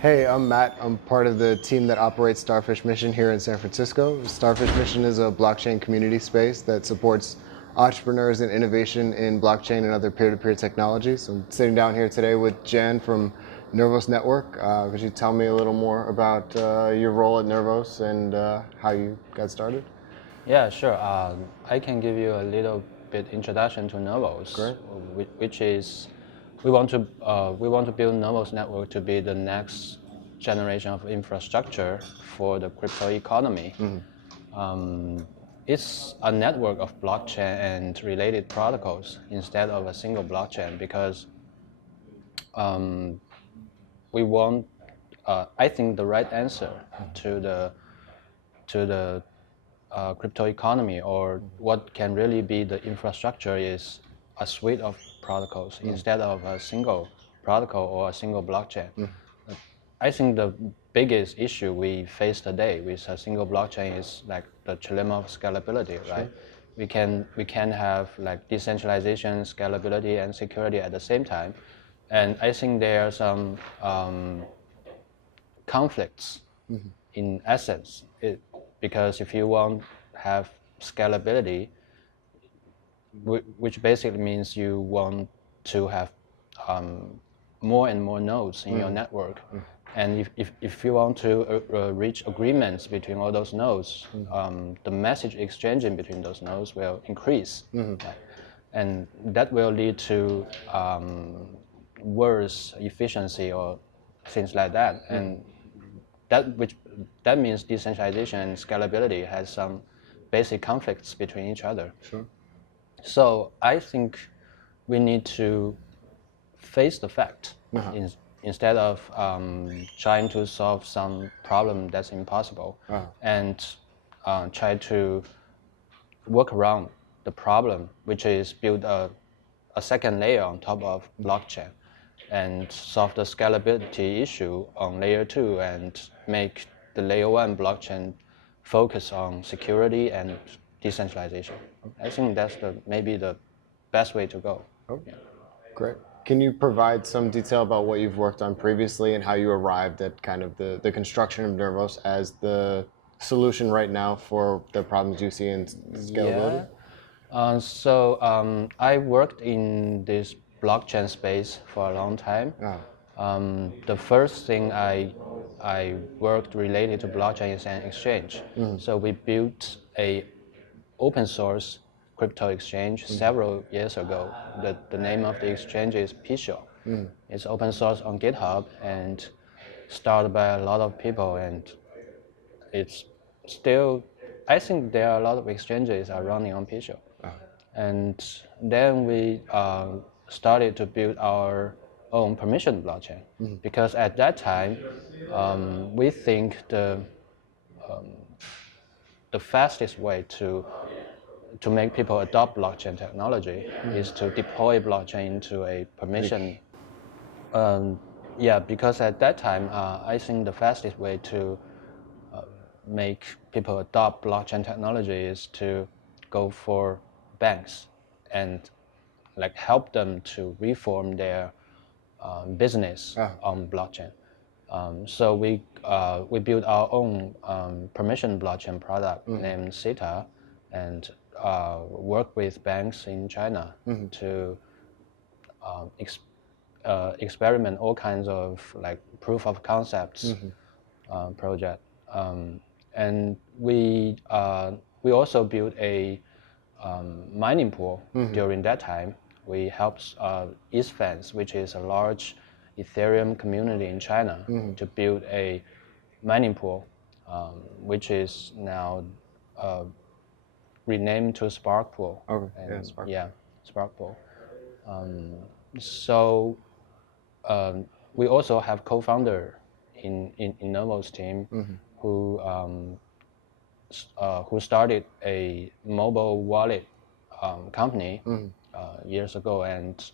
Hey, I'm Matt. I'm part of the team that operates Starfish Mission here in San Francisco. Starfish Mission is a blockchain community space that supports entrepreneurs and innovation in blockchain and other peer-to-peer technologies. I'm sitting down here today with Jan from Nervos Network. Could you tell me a little more about your role at Nervos and how you got started? Yeah, sure. I can give you a little bit introduction to Nervos, Great. which is we want to build Nervos network to be the next generation of infrastructure for the crypto economy. It's a network of blockchain and related protocols instead of a single blockchain because we want. I think the right answer to the crypto economy or what can really be the infrastructure is a suite of protocols instead of a single protocol or a single blockchain. I think the biggest issue we face today with a single blockchain is like the dilemma of scalability, right? We can have like decentralization, scalability, and security at the same time, and I think there are some conflicts in essence. Because if you want to have scalability, which basically means you want to have more and more nodes in your network. And if you want to reach agreements between all those nodes, the message exchanging between those nodes will increase. Right? And that will lead to worse efficiency or things like that. And that means decentralization and scalability has some basic conflicts between each other. Sure. So I think we need to face the fact instead of trying to solve some problem that's impossible, and try to work around the problem, which is build a second layer on top of blockchain and solve the scalability issue on layer 2 and make the layer 1 blockchain focus on security and decentralization. I think that's maybe the best way to go. Okay. Great. Can you provide some detail about what you've worked on previously and how you arrived at kind of the construction of Nervos as the solution right now for the problems you see in scalability? I worked in this blockchain space for a long time. The first thing I worked related to blockchain is an exchange. So we built a open source crypto exchange several years ago. The name of the exchange is Pisho. It's open source on GitHub and started by a lot of people, and it's still, I think there are a lot of exchanges are running on Pisho. And then we started to build our own permission blockchain, because at that time we think the fastest way to make people adopt blockchain technology is to deploy blockchain into a permission. Yeah, because at that time, I think the fastest way to make people adopt blockchain technology is to go for banks and like help them to reform their business on blockchain. So we built our own permission blockchain product named Cita, and work with banks in China to experiment all kinds of like proof of concepts project. And we also built a mining pool during that time. We helped EastFans, which is a large Ethereum community in China, to build a mining pool, which is now renamed to Spark Pool. Okay. Yeah, Spark. Yeah, Spark Pool. So we also have co-founder in Nervos team who started a mobile wallet company years ago and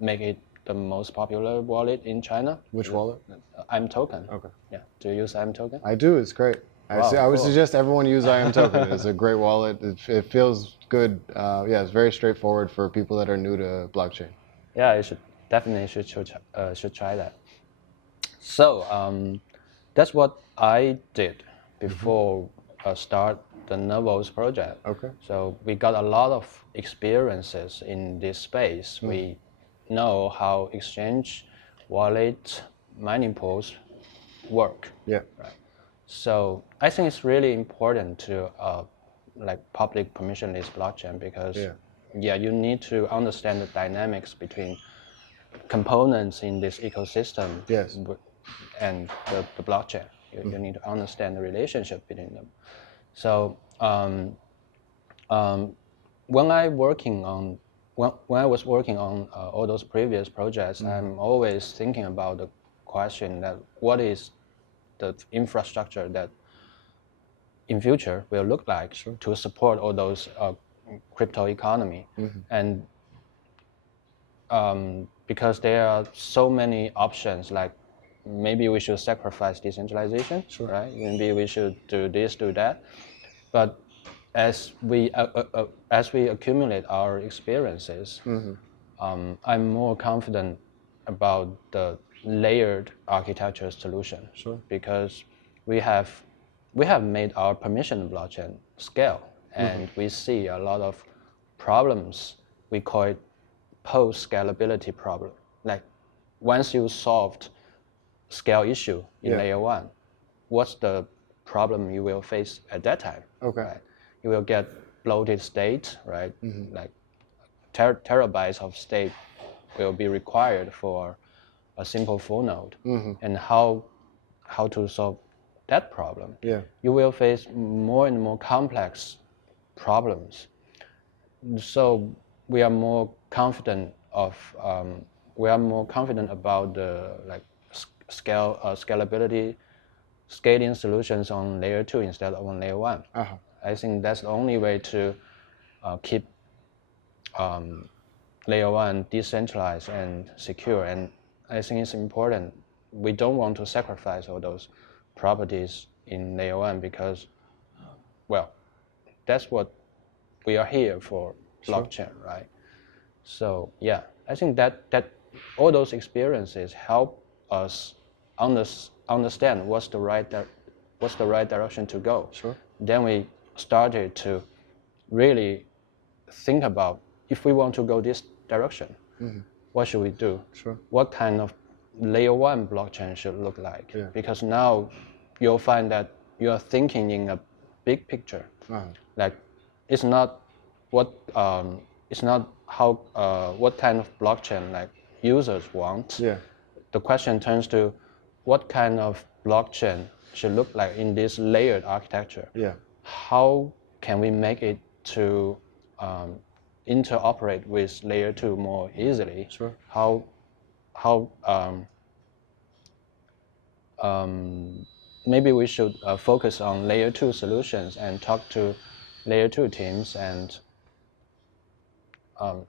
make it the most popular wallet in China. Which wallet? I'm Token. Okay. Yeah. Do you use I'm Token? I do. It's great. Wow, I would cool. suggest everyone use IM Token. It's a great wallet. It feels good. Yeah, it's very straightforward for people that are new to blockchain. Yeah, you should definitely should try that. So that's what I did before start the Nervos project. Okay. So we got a lot of experiences in this space. We know how exchange, wallet, mining pools work. Yeah. Right. So I think it's really important to like public permissionless blockchain because you need to understand the dynamics between components in this ecosystem Yes. and the blockchain. You need to understand the relationship between them. So when I was working on all those previous projects, I'm always thinking about the question that what is the infrastructure that in future will look like to support all those crypto economy. And because there are so many options, like maybe we should sacrifice decentralization, right? Maybe we should do this, do that. But as we accumulate our experiences, I'm more confident about the layered architecture solution. Because we have made our permission blockchain scale, and we see a lot of problems. We call it post scalability problem. Like once you solved scale issue in layer one, what's the problem you will face at that time? Okay. Right? You will get bloated state, right? Like terabytes of state will be required for a simple full node. And how to solve that problem? You will face more and more complex problems. So we are more confident about the like scalability, scaling solutions on layer 2 instead of on layer 1. I think that's the only way to keep layer 1 decentralized and secure. And I think it's important. We don't want to sacrifice all those properties in layer 1 because, well, that's what we are here for, blockchain, right? So yeah, I think that all those experiences help us understand what's the right direction to go. Then we started to really think about if we want to go this direction, what should we do? What kind of layer 1 blockchain should look like? Because now you'll find that you are thinking in a big picture. Like it's not what kind of blockchain like users want. The question turns to what kind of blockchain should look like in this layered architecture. How can we make it to interoperate with layer 2 more easily? Maybe we should focus on layer 2 solutions and talk to layer 2 teams, and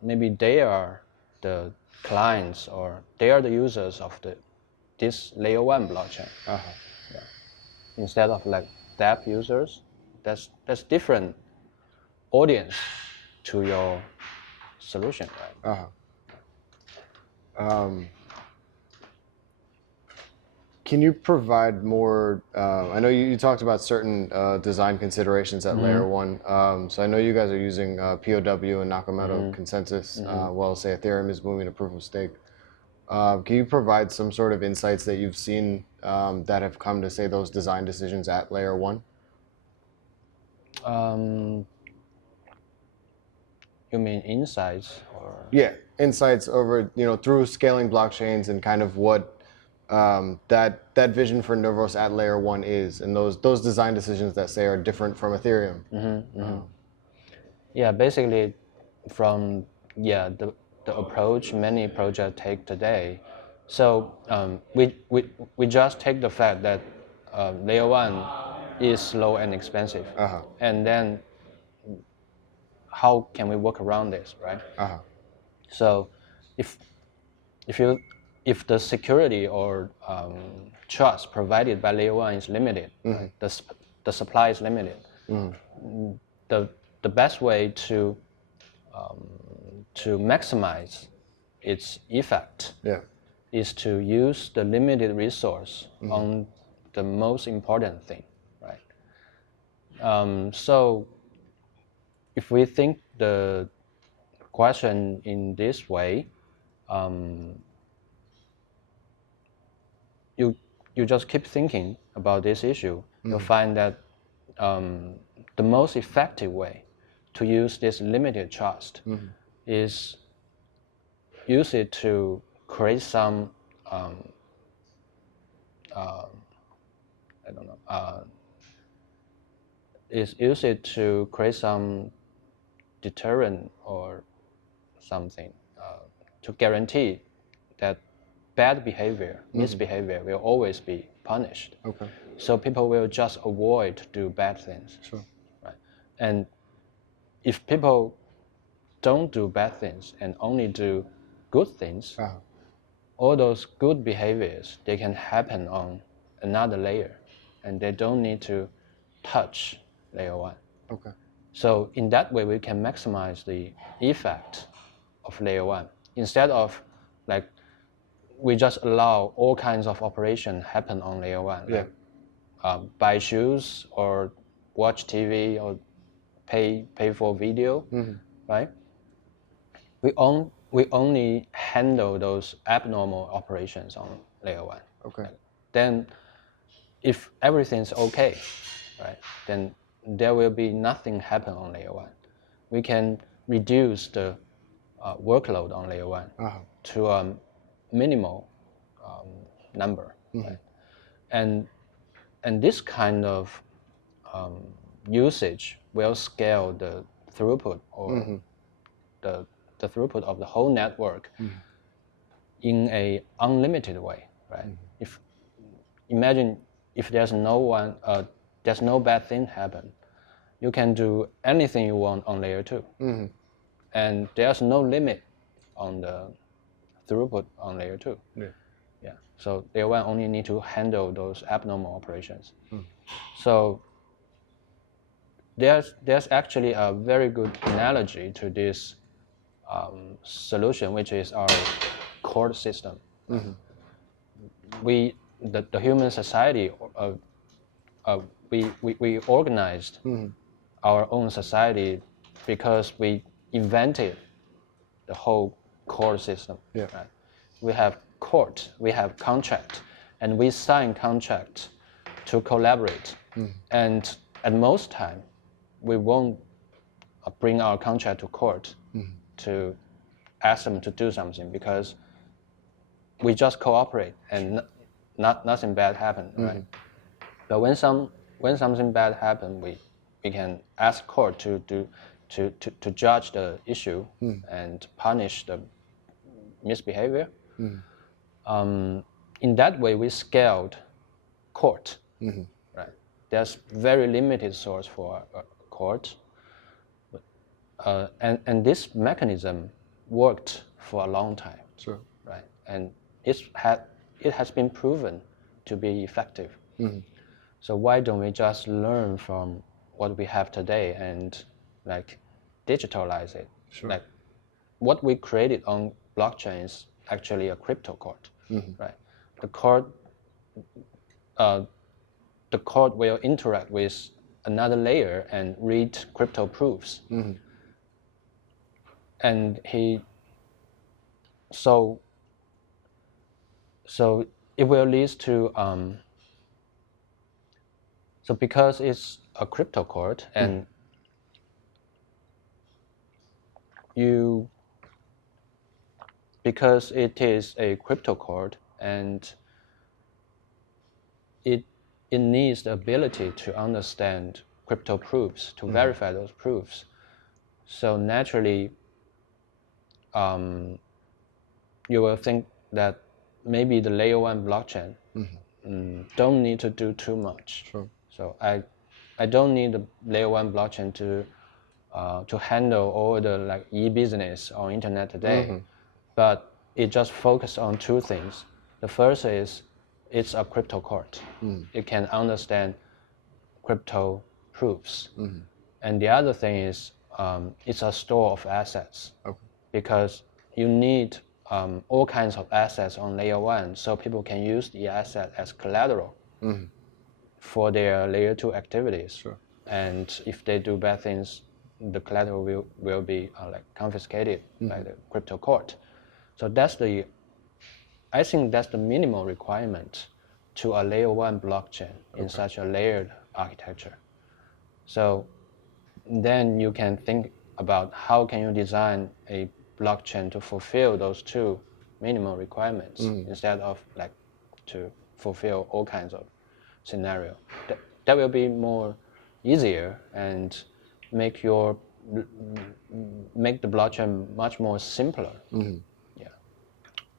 maybe they are the clients or they are the users of this layer 1 blockchain. Instead of like dApp users, that's different audience to your solution, right? Can you provide more? I know you talked about certain design considerations at layer 1. So I know you guys are using POW and Nakamoto consensus, while say Ethereum is moving to proof of stake. Can you provide some sort of insights that you've seen that have come to say those design decisions at layer 1? You mean insights or? Yeah, insights over through scaling blockchains and kind of what that vision for Nervos at layer 1 is, and those design decisions that say are different from Ethereum. Yeah, basically from the approach many projects take today. So we just take the fact that layer 1 is slow and expensive, and then how can we work around this, right? So if the security or trust provided by layer 1 is limited, right? The supply is limited. The best way to maximize its effect is to use the limited resource on the most important thing, right? So if we think the question in this way, you just keep thinking about this issue, you'll find that the most effective way to use this limited trust is use it to create some I don't know is use it to create some deterrent or something to guarantee that bad behavior, misbehavior will always be punished. Okay. So people will just avoid to do bad things. Sure. Right? And if people don't do bad things and only do good things, all those good behaviors, they can happen on another layer and they don't need to touch layer 1. Okay. So in that way, we can maximize the effect of layer 1 instead of like we just allow all kinds of operation happen on layer 1, like buy shoes or watch TV or pay for video, right? We only handle those abnormal operations on layer 1. Okay. Then if everything's okay, right, then there will be nothing happen on layer 1. We can reduce the workload on layer 1 to a minimal number, right? And this kind of usage will scale the throughput or the throughput of the whole network in a unlimited way, right? If imagine if there's no bad thing happen, you can do anything you want on layer 2, and there's no limit on the throughput on layer 2. Yeah. So layer 1 only need to handle those abnormal operations. So there's actually a very good analogy to this solution, which is our court system. The human society, we organized our own society because we invented the whole court system. Right? We have court, we have contract, and we sign contract to collaborate. And at most time, we won't bring our contract to court to ask them to do something because we just cooperate and nothing bad happen, right? But when something bad happen, we can ask court to judge the issue and punish the misbehavior. In that way, we scaled court. Right? There's very limited source for court, and this mechanism worked for a long time. Sure. Right? And it has been proven to be effective. So why don't we just learn from what we have today and like digitalize it? Sure. Like what we created on blockchain is actually a crypto court, right? The court will interact with another layer and read crypto proofs, and so it will lead to so because it's a crypto court and because it is a crypto court and it needs the ability to understand crypto proofs, to verify those proofs. So naturally, you will think that maybe the layer 1 blockchain don't need to do too much. Sure. So I don't need the layer 1 blockchain to handle all the like e-business on internet today, but it just focuses on two things. The first is it's a crypto court. It can understand crypto proofs, and the other thing is it's a store of assets, because you need all kinds of assets on layer 1, so people can use the asset as collateral for their layer 2 activities. Sure. And if they do bad things, the collateral will be like confiscated by the crypto court. So I think that's the minimal requirement to a layer 1 blockchain in such a layered architecture. So then you can think about how can you design a blockchain to fulfill those two minimal requirements instead of like to fulfill all kinds of scenario. That will be more easier and make the blockchain much more simpler. Yeah.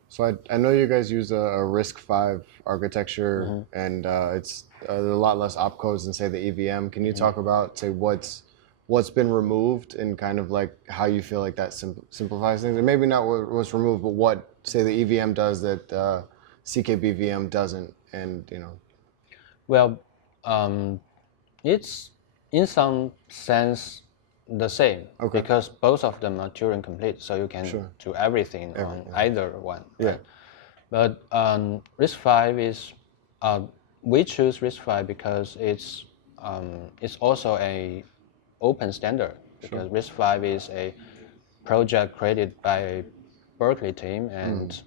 So I know you guys use a RISC-V architecture, and it's a lot less opcodes than say the EVM. Can you talk about say what's been removed and kind of like how you feel like that simplifies things, and maybe not what's removed, but what say the EVM does that CKBVM doesn't, and you know. Well, it's in some sense the same because both of them are Turing complete, so you can do everything on either one. Yeah. Right? But RISC-V is we choose RISC-V because it's also a open standard because RISC-V is a project created by a Berkeley team, and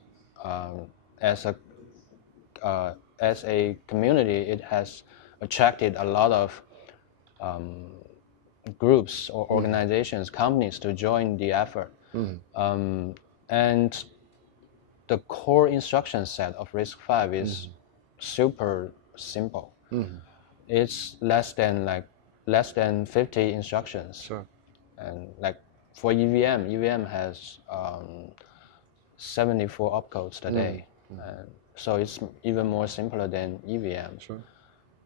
as a community, it has attracted a lot of groups or organizations, companies to join the effort. And the core instruction set of RISC-V is super simple. It's less than 50 instructions. Sure. And like for EVM has 74 opcodes today. So it's even more simpler than EVM. Sure.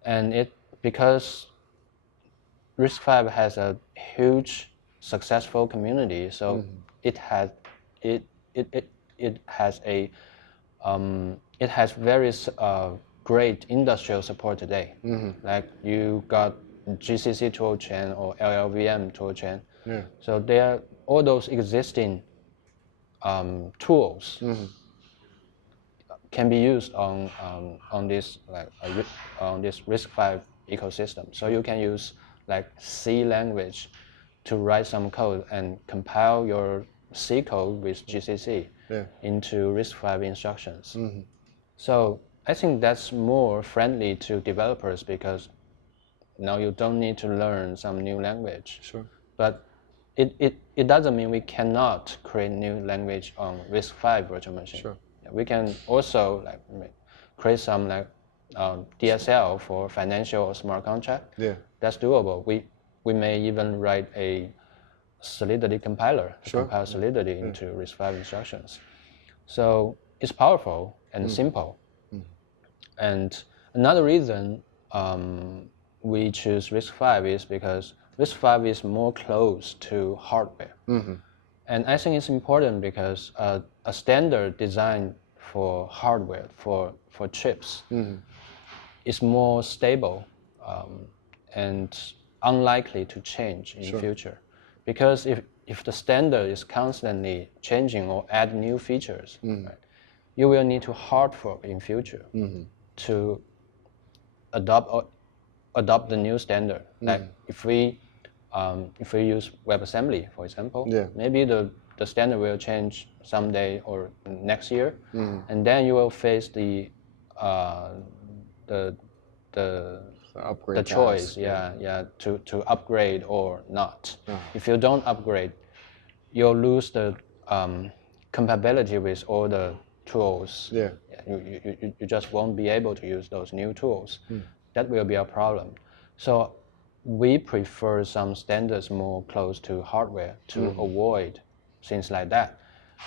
And because RISC-V has a huge successful community, so it has very great industrial support today. Like you got GCC toolchain or LLVM toolchain. Yeah. So there are all those existing tools can be used on this on this RISC-V ecosystem. So you can use like C language to write some code and compile your C code with GCC into RISC-V instructions. So I think that's more friendly to developers because now you don't need to learn some new language. Sure. But it doesn't mean we cannot create new language on RISC-V virtual machine. Sure. We can also like create some like DSL for financial or smart contract. Yeah. That's doable. We may even write a Solidity compiler to compile Solidity into RISC-V instructions. So it's powerful and simple. And another reason we choose RISC-V is because RISC-V is more close to hardware. And I think it's important because a standard designed for hardware, for chips, is more stable and unlikely to change in the future. Because if the standard is constantly changing or add new features, right, you will need to hard fork in future to adopt the new standard. Like if we use WebAssembly, for example, maybe the standard will change someday or next year, and then you will face the choice, to upgrade or not. If you don't upgrade, you'll lose the compatibility with all the tools. You just won't be able to use those new tools. That will be a problem. So we prefer some standards more close to hardware to avoid things like that.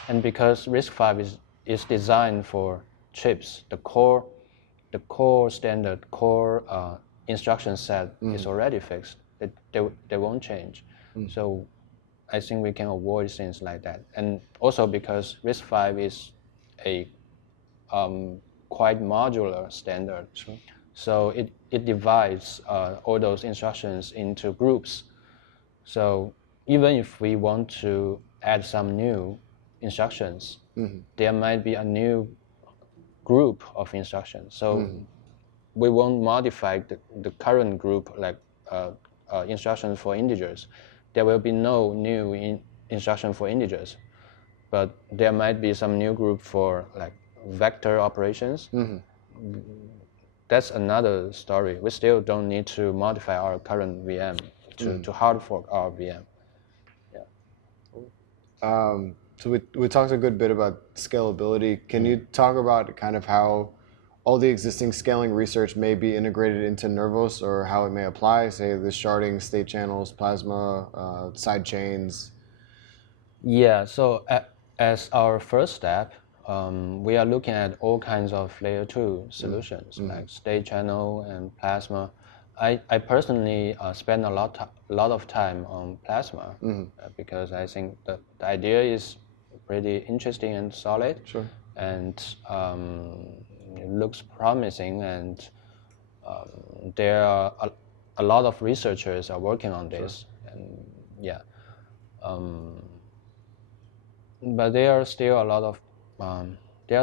And because RISC-V is designed for chips, the core standard, instruction set is already fixed. They won't change. So I think we can avoid things like that. And also because RISC-V is a quite modular standard. So it divides all those instructions into groups. So even if we want to add some new instructions, there might be a new group of instructions. So we won't modify the current group like instructions for integers. There will be no new instruction for integers, but there might be some new group for like vector operations. That's another story. We still don't need to modify our current VM to hard fork our VM. So we talked a good bit about scalability. Can you talk about kind of how all the existing scaling research may be integrated into Nervos, or how it may apply, say the sharding, state channels, plasma, side chains? Yeah, so as our first step, we are looking at all kinds of layer 2 solutions like state channel and plasma. I personally spend a lot of time on plasma because I think the idea is pretty interesting and solid. Sure. And it looks promising, and there are a lot of researchers are working on this. Sure. And yeah. But there are still a lot of there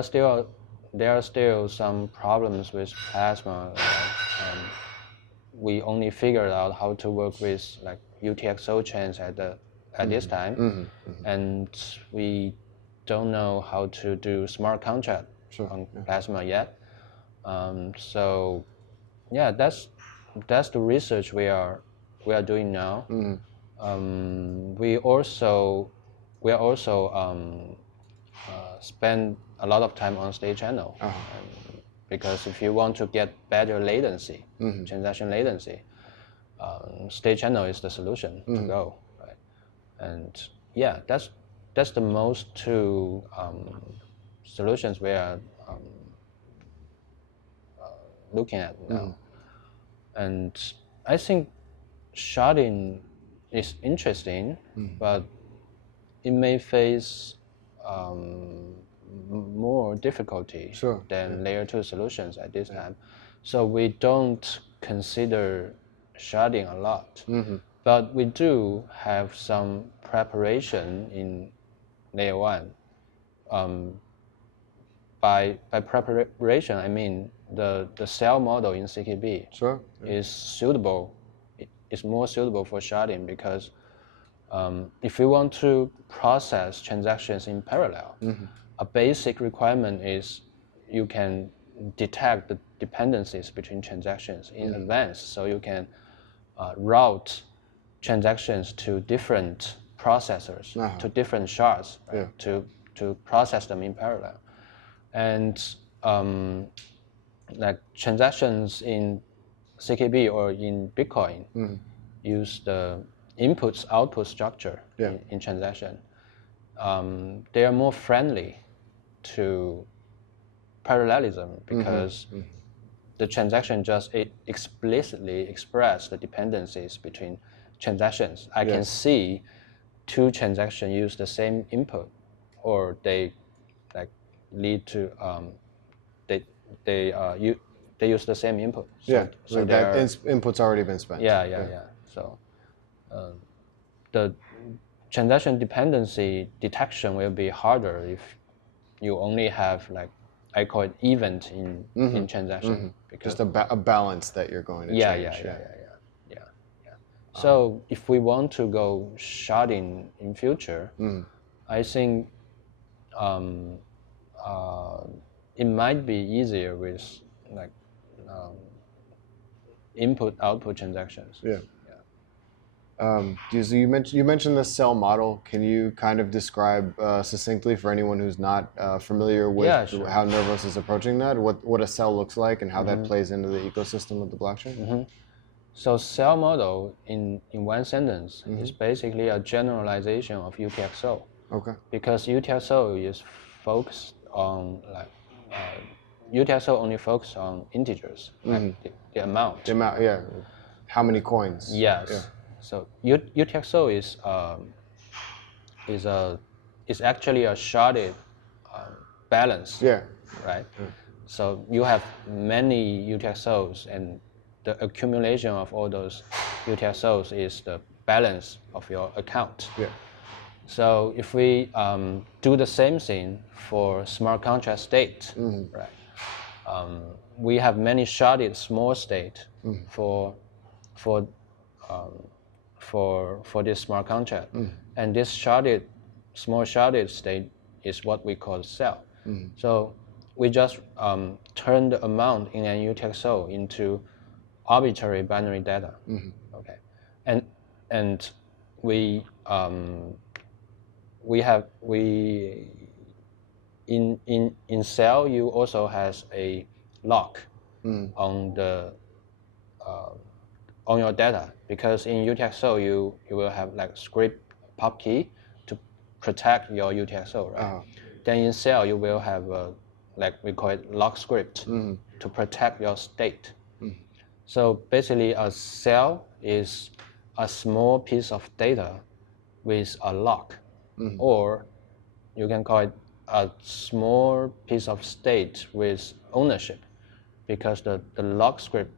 are still some problems with plasma. We only figured out how to work with like UTXO chains at this time, and we don't know how to do smart contract on plasma yet. So yeah, that's the research we are doing now. We are also spend a lot of time on state channel, because if you want to get better latency, transaction latency, state channel is the solution to go, right? And yeah, that's the most two solutions we are looking at now. And I think sharding is interesting, but it may face more difficulty than layer 2 solutions at this time. So we don't consider sharding a lot, but we do have some preparation in layer 1. By preparation, I mean the cell model in CKB is more suitable for sharding, because if we want to process transactions in parallel, a basic requirement is you can detect the dependencies between transactions in advance, so you can route transactions to different processors, to different shards, right? To process them in parallel. And like transactions in CKB or in Bitcoin use the inputs-output structure in transaction. They are more friendly to parallelism, because the transaction just explicitly express the dependencies between transactions. I can see two transactions use the same input, or they like lead to they use the same input. So that input's already been spent. Yeah. So the transaction dependency detection will be harder if you only have, like, I call it event in transaction. Because just a balance that you're going to change. Yeah. So if we want to go sharding in future, I think it might be easier with like input-output transactions. So you mentioned the cell model. Can you kind of describe succinctly for anyone who's not familiar with how Nervos is approaching that, what a cell looks like and how that plays into the ecosystem of the blockchain? So cell model, in one sentence, is basically a generalization of UTXO. Okay. Because UTXO is focused on UTXO only focuses on integers, like the amount. The amount, yeah. How many coins? Yes. Yeah. So UTXO is actually a sharded balance. Yeah. Right. So you have many UTXOs, and the accumulation of all those UTXOs is the balance of your account. Yeah. So if we do the same thing for smart contract state, right? We have many sharded small state for for this smart contract, and this small sharded state is what we call cell. So we just turn the amount in an UTXO into arbitrary binary data. Okay, and we in cell you also has a lock on the on your data, because in UTXO you will have like script pub key to protect your UTXO, right? Then in cell you will have like we call it lock script to protect your state. So basically a cell is a small piece of data with a lock, or you can call it a small piece of state with ownership, because the lock script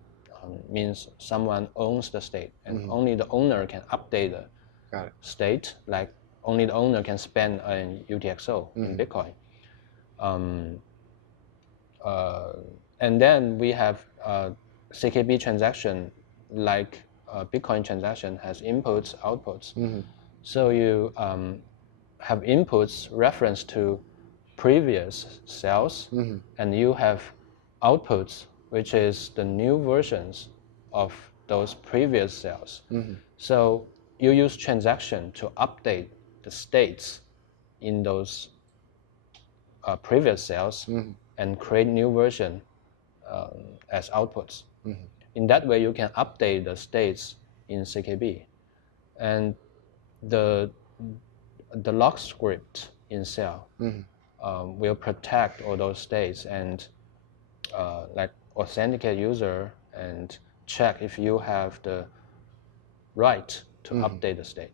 means someone owns the state, and only the owner can update the state, like only the owner can spend an UTXO in Bitcoin. And then we have CKB transaction, like Bitcoin transaction has inputs, outputs. So you have inputs reference to previous cells, and you have outputs, which is the new versions of those previous cells. So you use transaction to update the states in those previous cells and create new version as outputs. In that way, you can update the states in CKB, and the lock script in cell will protect all those states and like authenticate user and check if you have the right to update the state.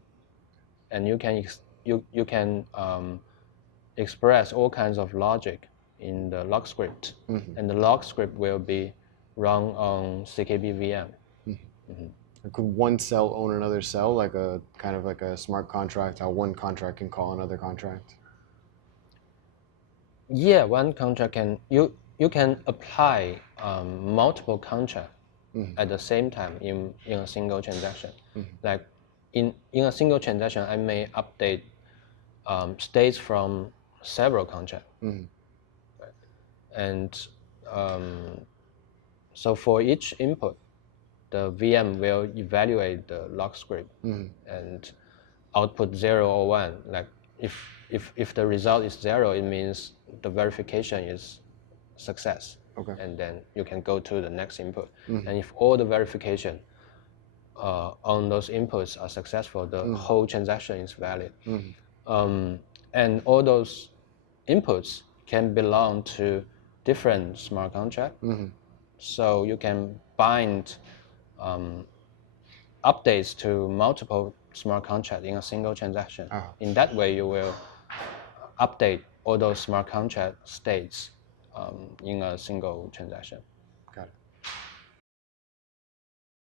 And you can express all kinds of logic in the log script, and the log script will be run on CKB VM. Could one cell own another cell, like a kind of like a smart contract, how one contract can call another contract? Yeah, one contract can, you can apply multiple contracts at the same time in a single transaction. Like in a single transaction, I may update states from several contracts. Right? And so for each input, the VM will evaluate the log script and output 0 or 1. Like if the result is 0, it means the verification is success. Okay. And then you can go to the next input. And if all the verification on those inputs are successful, the whole transaction is valid. And all those inputs can belong to different smart contracts. So you can bind updates to multiple smart contracts in a single transaction. In that way, you will update all those smart contract states in a single transaction.